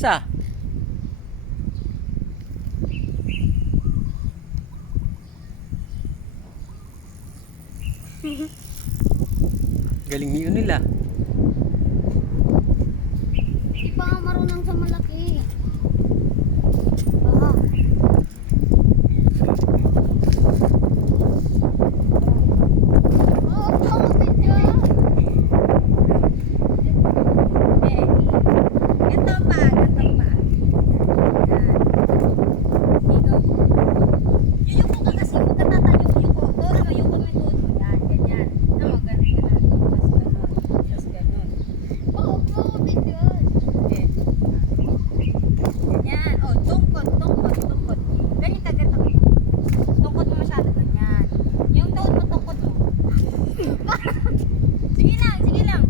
isa. Galing niyo nila. Hindi pa nga marunong sa malaki. Aha. Oh, kapit yan. Ganito pa, ganito pa. Yan. Yuyuko ka kasi, huwag ka tatayo. Yuyuko. Todo mo, yuyuko mo yung tuhod mo. Yan, ganyan. Tama, ganun, ganun. Tapos ganun. Oh, kapit yan. Okay. Ganyan. Oh, tungkod, tungkod, tungkod. Ganyan ka, ganito. Tungkod mo masyado, ganyan. Yung tuhod mo, tungkod mo. Sige lang, sige lang.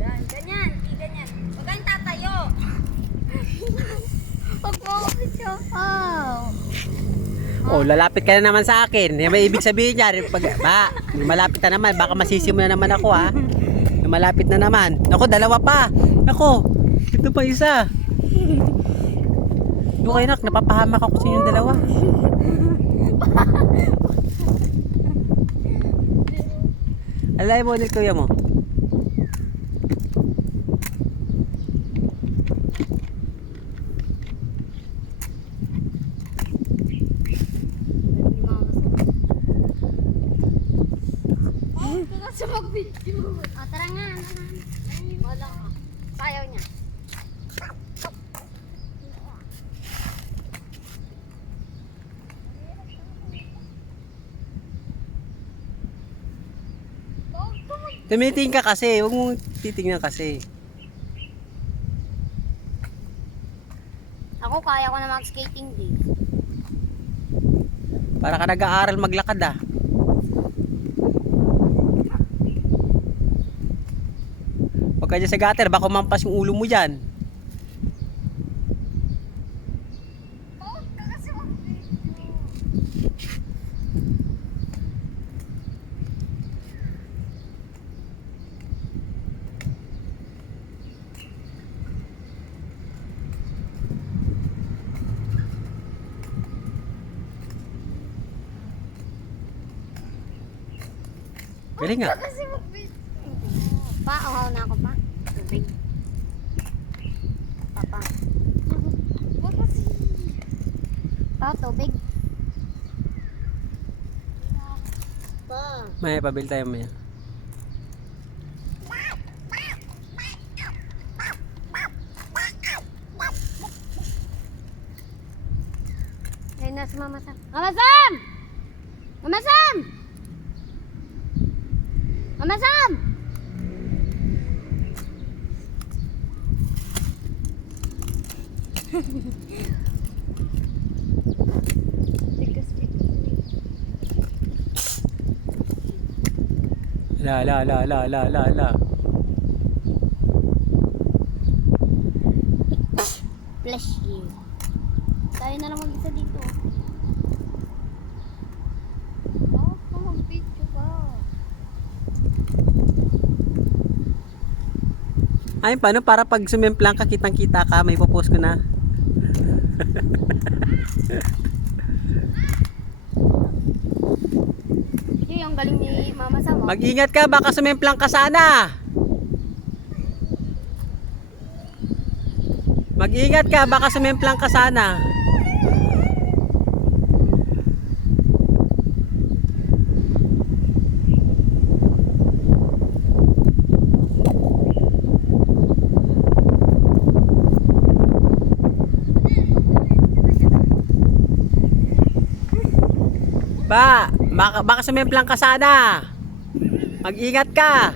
Yan, ganyan, ganyan. Huwag kang tatayo. Pag kapit yan. Oh. Oh, lalapit ka na naman sa akin. Yan may ibig sabihin niyan. Malapit na naman. Baka masisi mo na naman ako, ha. Malapit na naman. Ako, dalawa pa. Ako, ito pa isa. Yung kayo nak, napapahamak ako sa inyong dalawa. Alay mo, nil kuya mo. Ito na sa mag-video. Oh, tara nga. Wala ka. Sayaw niya. Tumitingin ka kasi. Huwag mong titingnan kasi. Ako kaya ko na mag-skating din. Para ka nag-aaral maglakad, ah. Huwag ka dyan sa gutter. Baka mampas yung ulo mo dyan. Galing nga. Kasi mag-video. Pa, uhaw na ako pa. Tubig. Papa. Wag kasi. Pa, tubig. Pa. May pabil tayo maya. Ayun na si Mama Sam. Mama Sam! Mama Sam! Mama Sam! La. Bless you. Tayo na lang mag-isa dito. Oh, mag-video ka. Ay, paano para pag sumemplang ka, kitang-kita ka, may popost ko na. Yun yung galing ni Mama Sam. Mag-ingat ka, baka sumemplang ka sana. Mag-ingat ka, baka sumemplang ka sana. Baka sumemplang ka sana. Mag-ingat ka.